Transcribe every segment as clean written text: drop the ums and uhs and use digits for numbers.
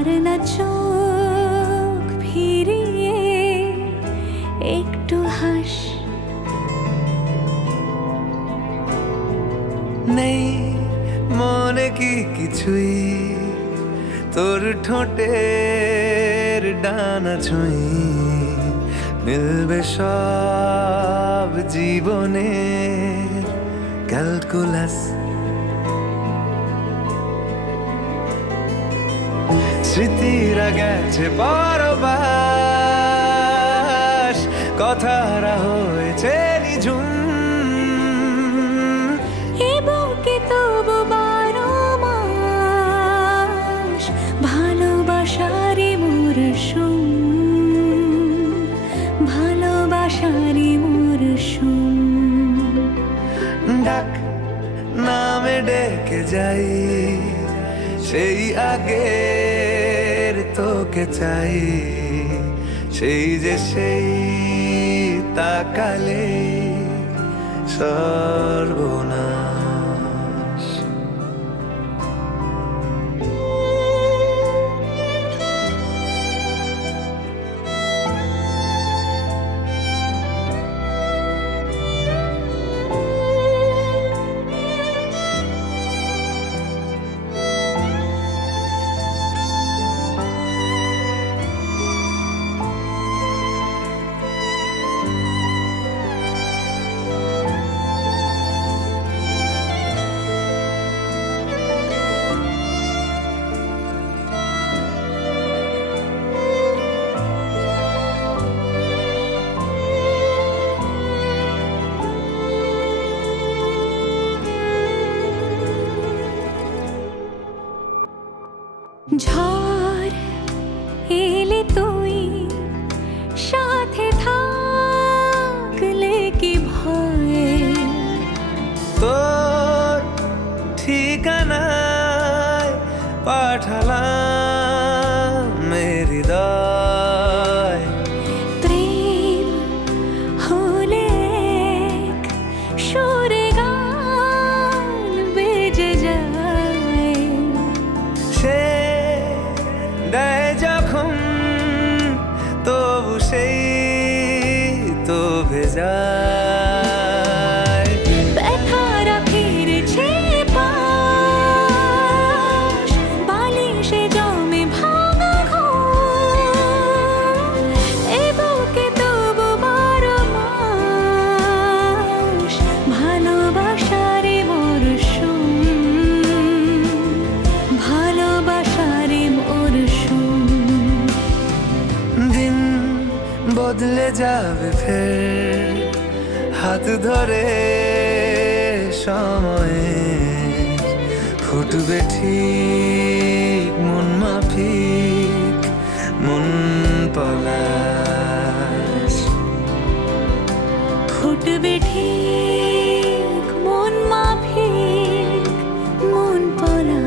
আর না চোখ ফিরিয়ে একটু হাস। নেই মনে কি কিছুই, তোর ঠোঁটের ডানা ছুঁই, মিলবে সব জীবনের ক্যালকুলাস। স্মৃতিরা গেছে পরবাস, কথারা হয়েছে নিঝুম। এ বুকে তবু 12 মাস ভালোবাসারই মরশুম, ভালোবাসারই মরশুম। ডাক নামে ডেকে যাই, সেই আগের তোকে চাই, সেই যে সেই তাকালে সর্বনাশ। ঝড় এলে তুই সাথে থাকলে কি ভয়, তোর ঠিকানায় পাঠালাম হৃদয়। প্রেম হলে এক সুরে গান বেজে যায়, সে দেয় যখন তবু সেই তো ভেজায়। ব্যথারা ফিরেছে পাশ, বালিশে জমে ভাঙা ঘুম। এ বুকে তবু 12 মাস ভালোবাসারই মরশুম, ভালোবাসারই মরশুম। দিন বদলে যাবে ফের, হাত ধরে সময়ে ফুটবে ঠিক মন মাফিক মন পলাশ। ফুটবে ঠিক মন মাফিক মন পলাশ।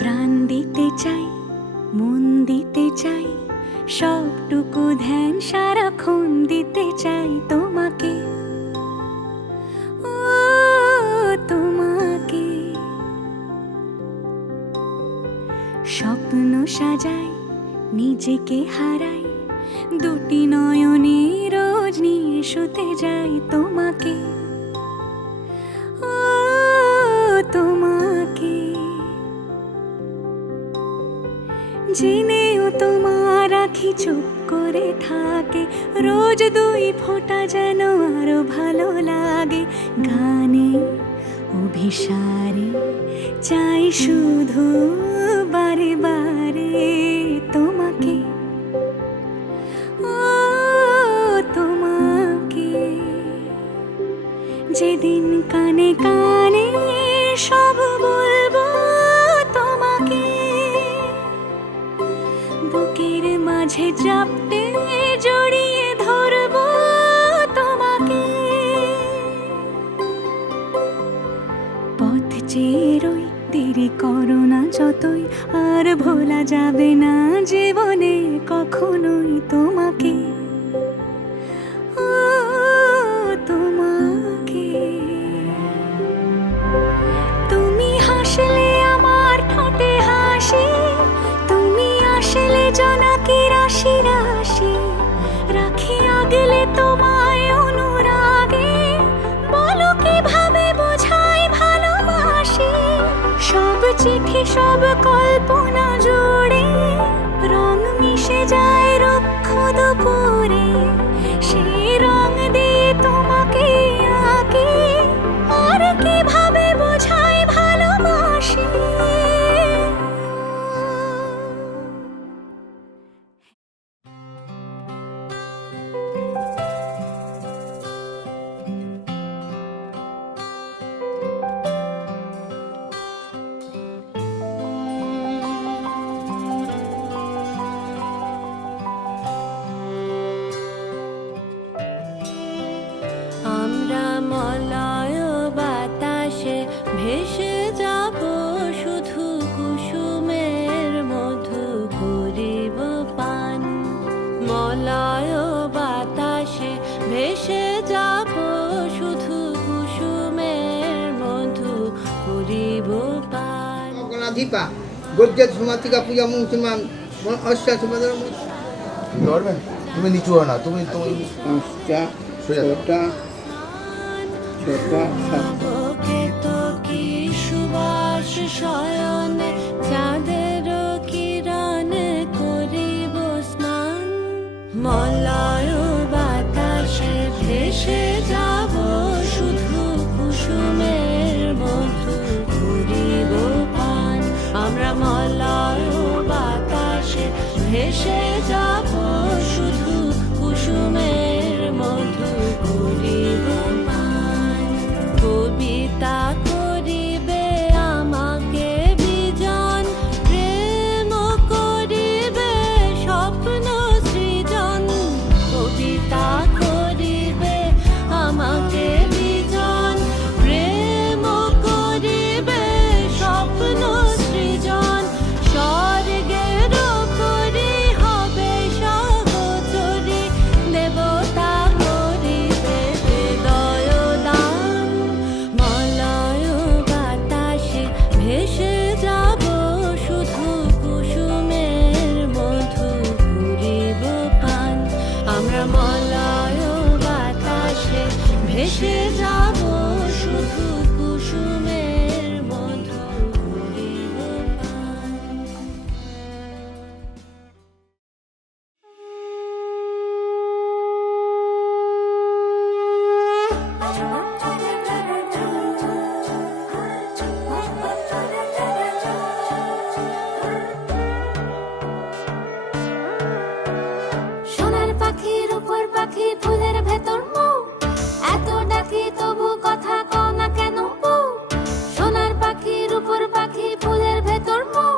প্রাণ দিতে চাই, মন দিতে চাই, সবটুকু ধ্যান সারাক্ষণ দিতে চাই তোমাকে, ও তোমাকে। স্বপ্ন সাজাই, নিজেকে হারাই, দুটি নয়নে রোজ নিয়ে শুতে যাই তোমাকে, ও তোমাকে। জেনেও তোমার আখি চুপ করে থাকে, রোজ 2 ফোঁটা যেন আরো ভালো লাগে। গানে অভিসারে চাই শুধু বারে বারে তোমাকে, ও তোমাকে। যেদিন কানে কানে সব বলবো তোমাকে, বুকের মাঝে চাপতে জড়িয়ে ধরবো তোমাকে, চিরই, দেরি করো না যতই, আর ভোলা যাবে না জীবনে কখনোই তোমাকে, ও তোমাকে। তুমি হাসলে আমার ঠোঁটে হাসি, তুমি আসলে জোনাকি রাশি রাশি, রাখি আগলে তোমায় অনুরাগে, বলো কিভাবে বোঝাই ভালোবাসি। সব চিঠি সব কল্পনা জুড়ে রং মিশে যায় রুক্ষ দুপুরে, সেই রং দিয়ে তোমাকে আঁকি, আর কিভাবে বোঝাই ভালোবাসি। আমরা মলয় বাতাসে ভেসে যাব, শুধু কুসুমের মধু করিব পান। মলয় বাতাসে ভেসে যাব, শুধু কুসুমের মধু করিব পান। গণাধিপা গজ্জের সমাতিকা পূজা মুসলমান অষ্টা সুমাদের ধরবেন তুমি নিচু হও না, তুমি তুমি পাঁচটা সোজা দাও। ছটা ছটা সাতটা। ওকে তো কি সুবাস শয়নে, চাঁদের কিরণে করিব স্নান। মলয় বাতাসে ভেসে যাব, শুধু কুসুমের মধু করিব পান। আমরা মলয় বাতাসে ভেসে যাব, শুধু কুসুমের মধু করিব পান। কবিতা করিবে আমাকে বিজন, প্রেম করিবে স্বপ্ন সৃজন। কবিতা করিবে আমাকে বিজন, প্রেম করিবে স্বপ্ন সৃজন। স্বর্গের করি হবে সহচরী, দেবতা করিবে হৃদয় দান। মলয় বাতাসে ভেসে যাব, শুধু কুসুমের মধু করিব পান। আমরা মলয় বাতাসে ভেসে যাব, শুধু কুসুমের মধু করিব পান। সোনার পাখির উপর পাখি, ফুলের ভেতর মৌ, এত ডাকি তবু কথা কও না কেন বউ। সোনার পাখির উপর পাখি, ফুলের ভেতর মৌ,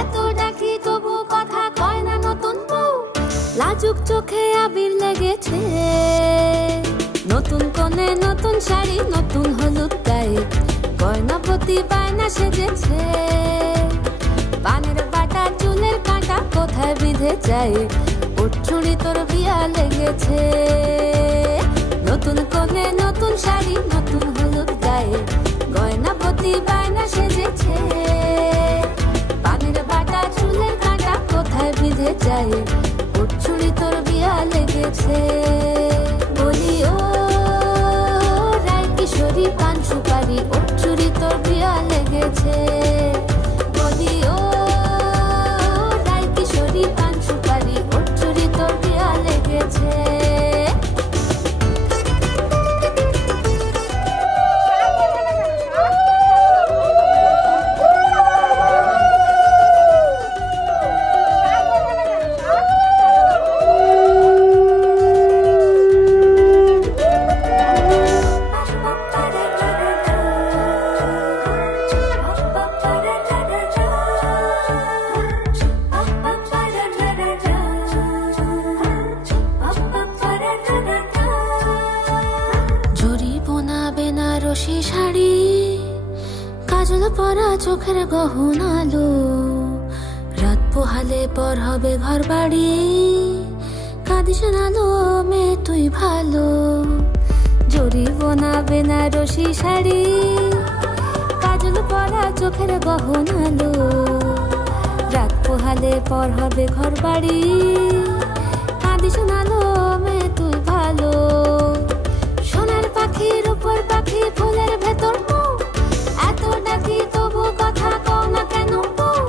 এত ডাকি তবু কথা কয় না নতুন বউ। লাজুক চোখে আবির লেগেছে, নতুন কোণে নতুন শাড়ি, নতুন হলুদ গায়ে, গয়না প্রতি বায়না সেজেছে। পানের বাটা চুলের কাঁটা কোথায় বিঁধে যায়, উঠছুড়ি তোর বিয়া লেগেছে। নতুন কোণে নতুন শাড়ি, নতুন হলুদ গায়ে, গয়না প্রতি বায়না সেজেছে। পানের বাটা চুলের কাঁটা কোথায় বিঁধে যায়, উঠছুড়ি তোর বিয়া লেগেছে। বলি ও রায় কিশোরী পান সুপারি, উঠছুড়ি তোর বিয়া লেগেছে। বলি ও রায় কিশোরী পান সুপারি, উঠছুড়ি তোর বিয়া লেগেছে। পরা চোখের গহনালো, রাত পোহালে পর হবে ঘর বাড়ি। কাঁদিস নালো মেয়ে তুই ভালো, জরিবনা বেনারসি শাড়ি। কাজল পরা চোখের গহনালো, রাত পোহালে পর হবে ঘর বাড়ি। কাঁদিস নালো মেয়ে তুই ভালো। সোনার পাখির উপর পাখি ফুলের ভেতর মুখ, এত ডাকি তবু কথা কও না কেন বউ?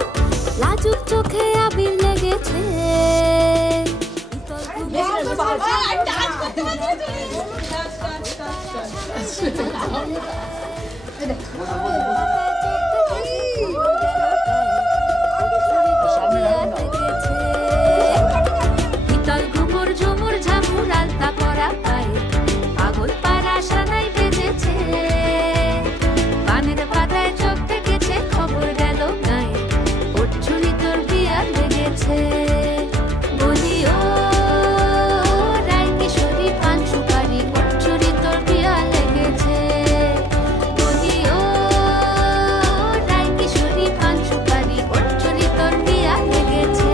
লাজুক চোখে আবির লেগেছে। পিতল ঘুমুর ঝুমুর ঝামুর আলতা পরা পায়ে, পাগল পাড়া সানাই বেজেছে। পানের পাতায় চোখ থেকেছে, খবর গেল গায়ে, ওর চুরি তোর বিয়া লেগেছে। বলি ও রায় কিশোরী পান সুপারি, ওর চুরি তোর বিয়া লেগেছে। বলি ও রায় কিশোরী পান সুপারি, ওর চুরি তোর বিয়া লেগেছে।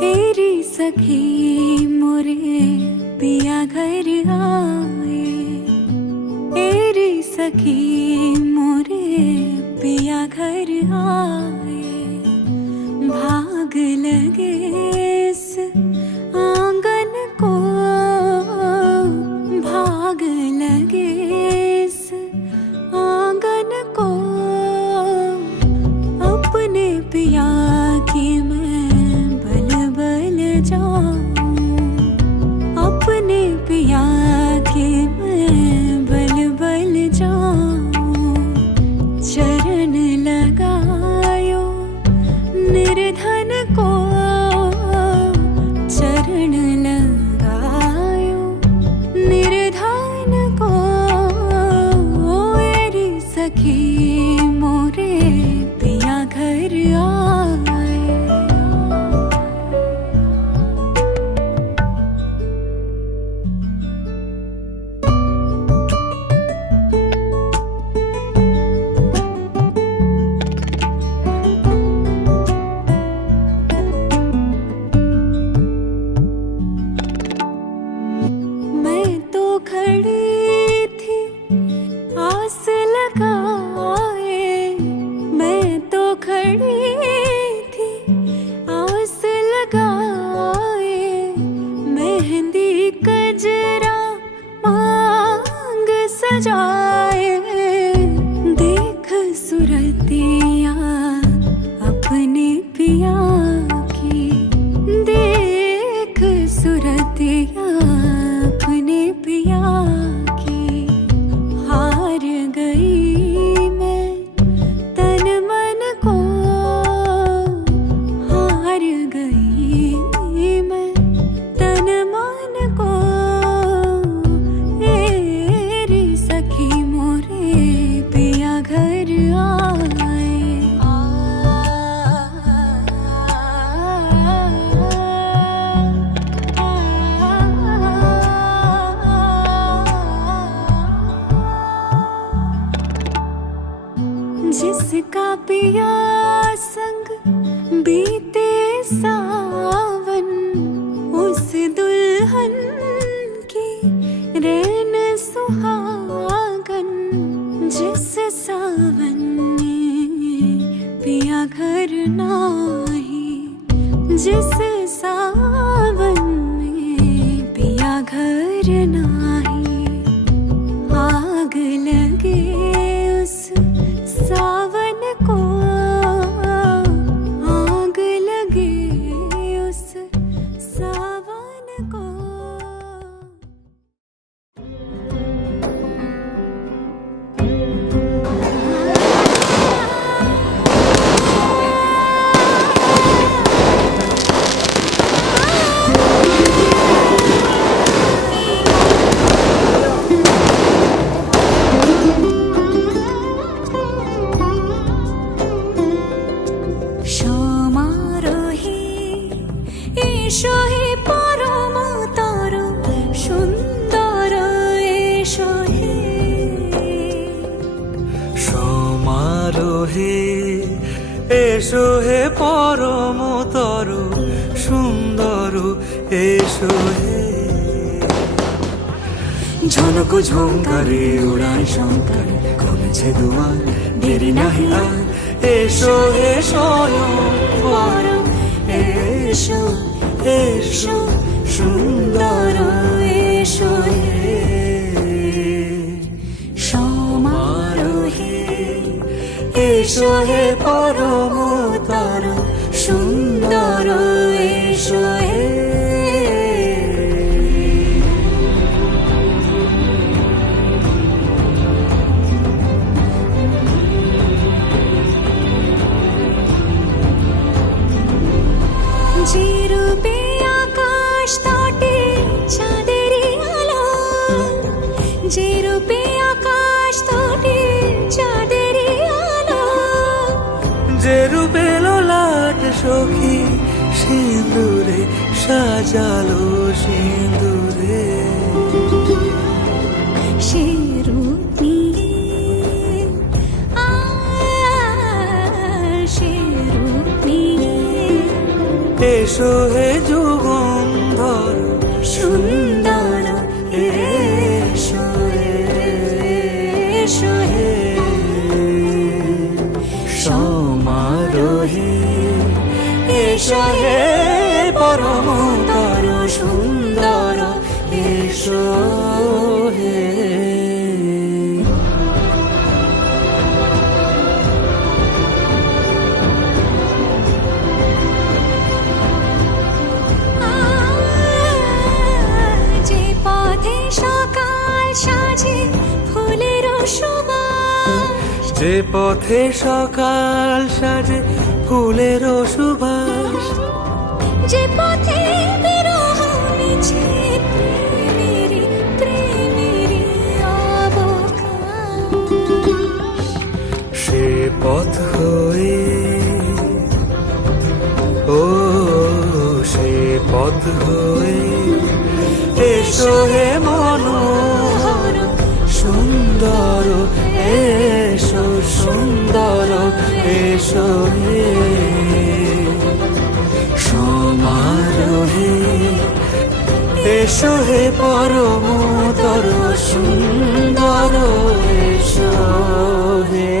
तेरी सखी मोरे पिया घर आए, तेरी सखी मोरे पिया घर आए। भाग लगे इस आंगन को, भाग लगे इस आंगन को। अपने पिया की मैं बल बल जाऊं, अपने पिया के मैं बल बल जाऊं। चरण लगायो निर्धन को, चरण लगायो निर्धन को। मेरी सखी मोरे पिया घर आए। मैं तो खड़ी थी आस लगाए, मैं तो खड़ी थी आस लगाए। मेहंदी कजरा मांग सजाए, देख सुरतिया अपने पिया की, देख सुरतिया अपने पिया की। हार गई मैं तन मन को, हार गई मैं तन मन को। उस दुल्हन की रैन सुहागन जिस सावन में पिया घर नाही, जिस सावन में पिया घर नाही। आग लगे उस सावन को, आग लगे उस सावन को। সমারোহে এসো হে পরম তর সুন্দর, এসো হে সমারোহে এসো হে পরমতর সুন্দর, এসো হে ঝনক ঝঙ্কারে উড়ান শঙ্কর, কমেছে দুয়ার দেরি নাহি আর, এসো হে স্বয়ং পরম, এসো এসো সুন্দর, এসো হে সমারোহে এসো হে পরমতর সুন্দর, এসো হে। যে রূপে আকাশ তটে চাঁদেরই আলো, যে রূপে আকাশ তটে চাঁদেরই আলো, যে রূপে লোলাট সখী সিঁদুরে সাজালো সিঁদুরে, সে রূপ নিয়ে সে রূপ নিয়ে এসো হে যুগন্ধর সুন্দর, এসো এসো হে সমারোহে এসো হে পরমতর সুন্দর, এসো হে। যে পথে সকাল সাজে ফুলের সুবাস, যে পথে সকাল সাজে ফুলের সুবাস, যে পথে বিরহ মিছে প্রেমেরই প্রেমেরই অবকাশ, সে পথ হয়ে ও সে পথ হয়ে এসো হে মনোহর সুন্দর, এসো সুন্দর, এসো হে সমারোহে এসো হে পরমতর সুন্দর, এসো হে।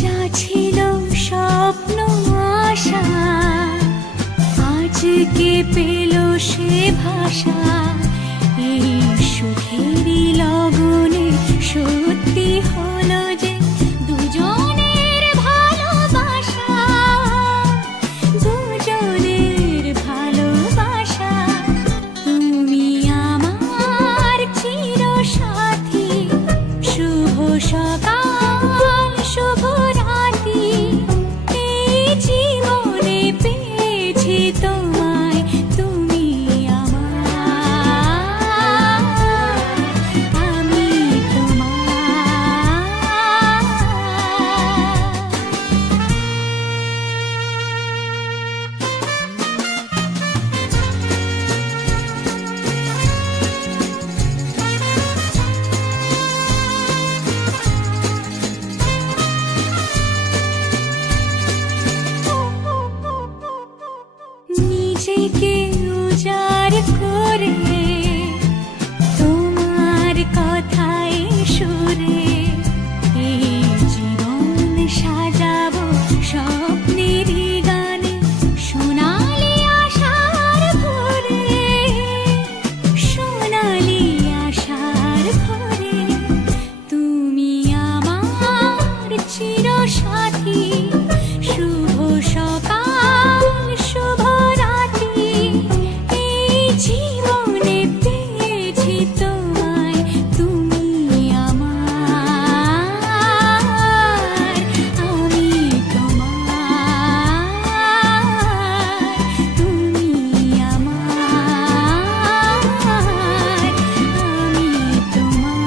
যা ছিল স্বপ্ন আশা আজকে পেল সে ভাষা। এই সুখেরই লগনে সত্যি হলো যে দুজনের ভালোবাসা, দুজনের ভালোবাসা। তুমি আমার চিরসাথী, শুভ সকাল শুভ রাতি। এই জীবনে পেয়েছি তোমায়, তুমি আমার, আমি তোমার। নিজেকে উজাড় করে তোমার কথায় সুরে এই জীবন সাজাবো স্বপ্নেরই গানে। সোনালি আশার ভোরে, সোনালি আশার ভোরে। তুমি আমার চিরসাথী, শুভ সকাল শুভ রাতি। এই জীবনে পেয়েছি তোমায়, তুমি আমার, আমি তোমার। তুমি আমার, আমি তোমার।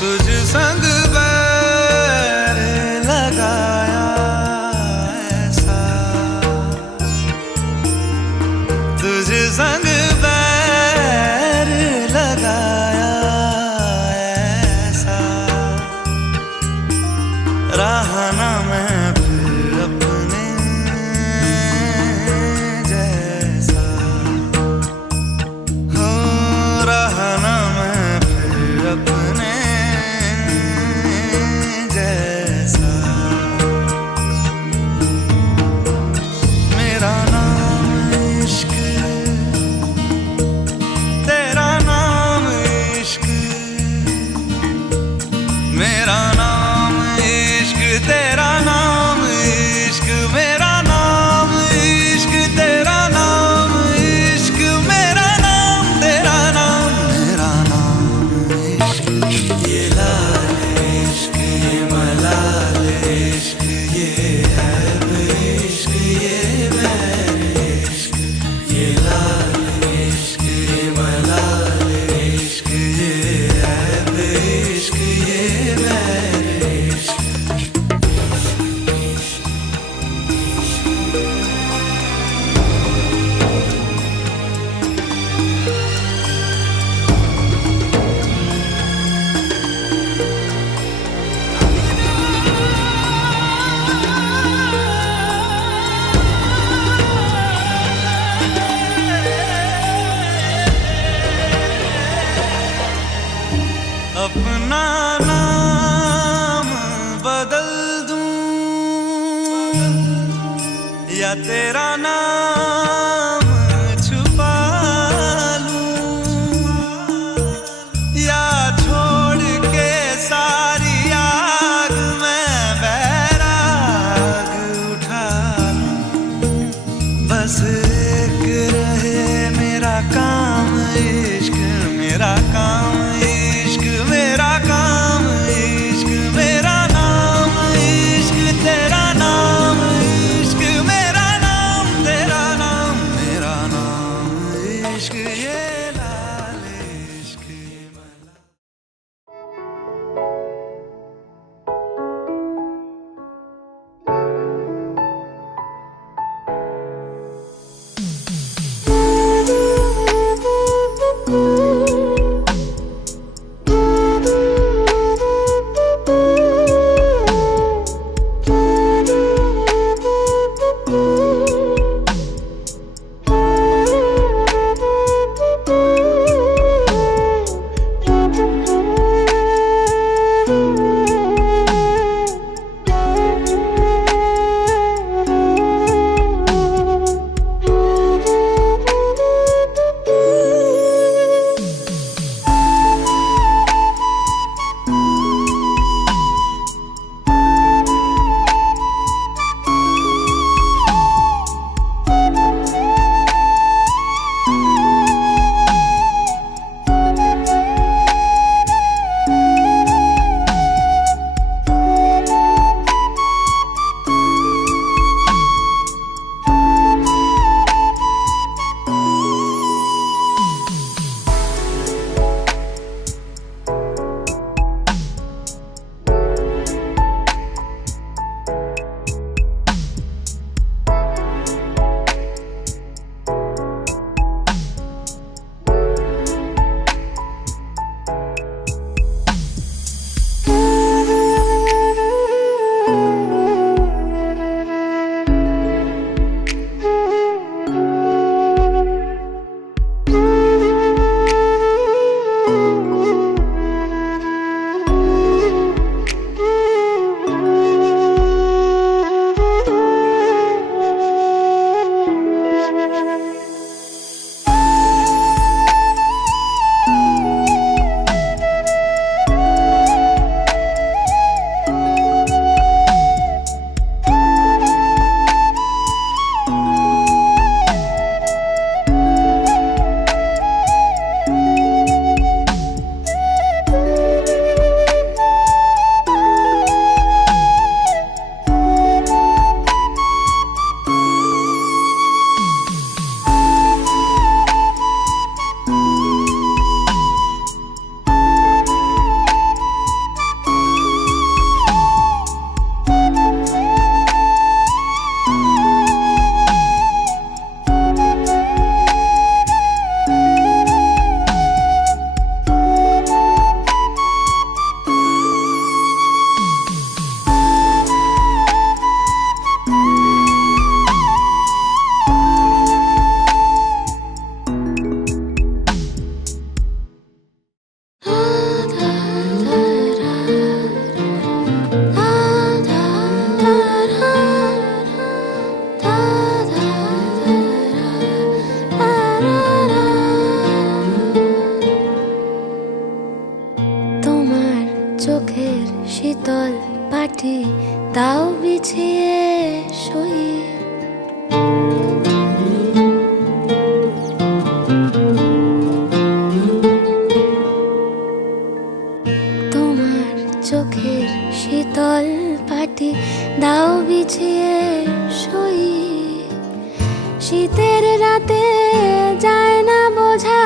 तुझ संग बैर लगाया ऐसा, तुझ संग बैर लगाया ऐसा। रहा ना मैं फिर अपने जैसा, हो रहा ना मैं फिर अपने जैसा। मेरा नाम इश्क, तेरा नाम इश्क। मेरा नाम इश्क, तेरा नाम इश्क। मेरा नाम इश्क, तेरा नाम इश्क। मेरा नाम तेरा नाम, मेरा नाम इश्क। ये लाल इश्क, ये मलाल इश्क, ये है इश्क, ये बैर इश्क। ये लाल इश्क, ये मलाल इश्क, ये है इश्क, ये बैर इश्क। अपना नाम बदल दूं या तेरा नाम छुपा लूं, या छोड़ के सारी आग में बहरा শীতল পাটি দাও বিছিয়ে শুই। তোমার চোখের শীতল পাটি দাও বিছিয়ে শুই। শীতের রাতে যায় না বোঝা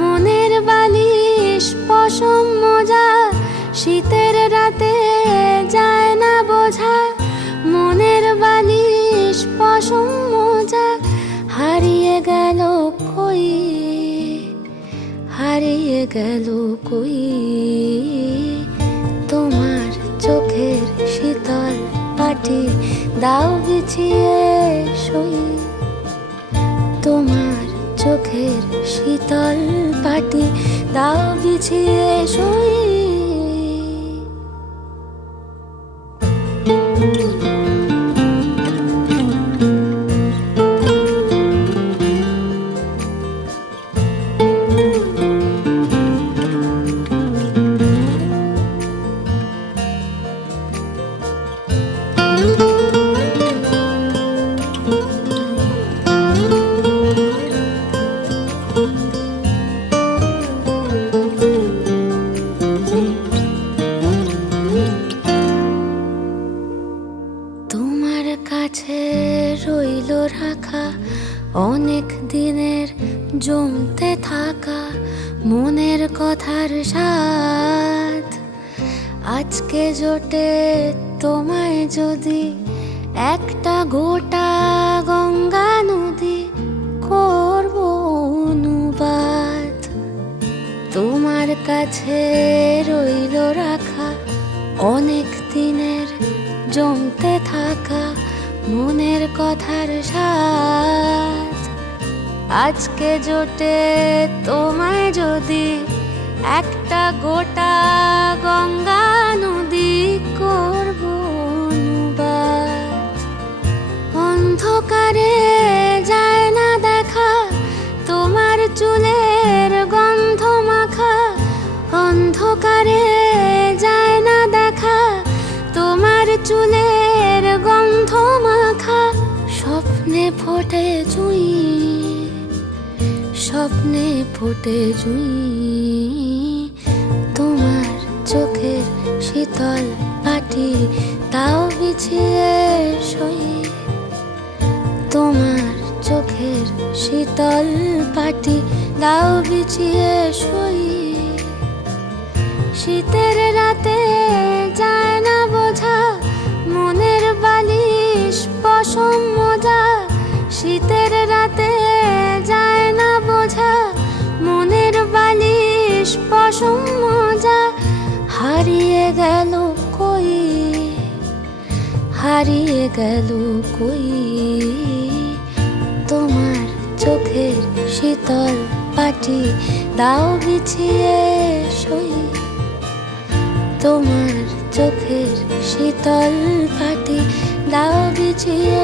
মনের বালিশ পশম মোজা। শীতের রাতে যায় না বোঝা মনের বালিশ পশম মোজা। হারিয়ে গেল কই, হারিয়ে গেল কই তোমার চোখের শীতল পাটি দাও বিছিয়ে শুই। তোমার চোখের শীতল পাটি দাও বিছিয়ে শুই। তোমার কাছে রইল রাখা অনেক দিনের জমতে থাকা মনের কথার স্বাদ। আজকে জোটে তোমায় যদি একটা গোটা গঙ্গা নদী করব অনুবাদ। তোমার কাছে রইল রাখা অনেক দিনের জমতে থাকা মনের কথার স্বাদ। আজকে জোটে তোমায় যদি একটা গোটা গঙ্গা নদী করব অনুবাদ। অন্ধকারে যায় না দেখা তোমার চুলের গন্ধ মাখা। অন্ধকারে যায় না দেখা তোমার চুলের গন্ধ মাখা। স্বপ্নে ফোটে জুঁই, স্বপ্নে ফোটে জুঁই তোমার চোখের শীতল পাটি দাও বিছিয়ে শুই। তোমার চোখের শীতল পাটি দাও বিছিয়ে শুই। শীতের রাতে যায় না বোঝা মনের বালিশ পশম মোজা। শীতের রাতে যায় না বোঝা মনের বালিশ পশম মোজা। হারিয়ে গেল কই, হারিয়ে গেল কই তোমার চোখের শীতল পাটি দাও বিছিয়ে শুই। তোমার চোখের শীতল পাটি দাও বিছিয়ে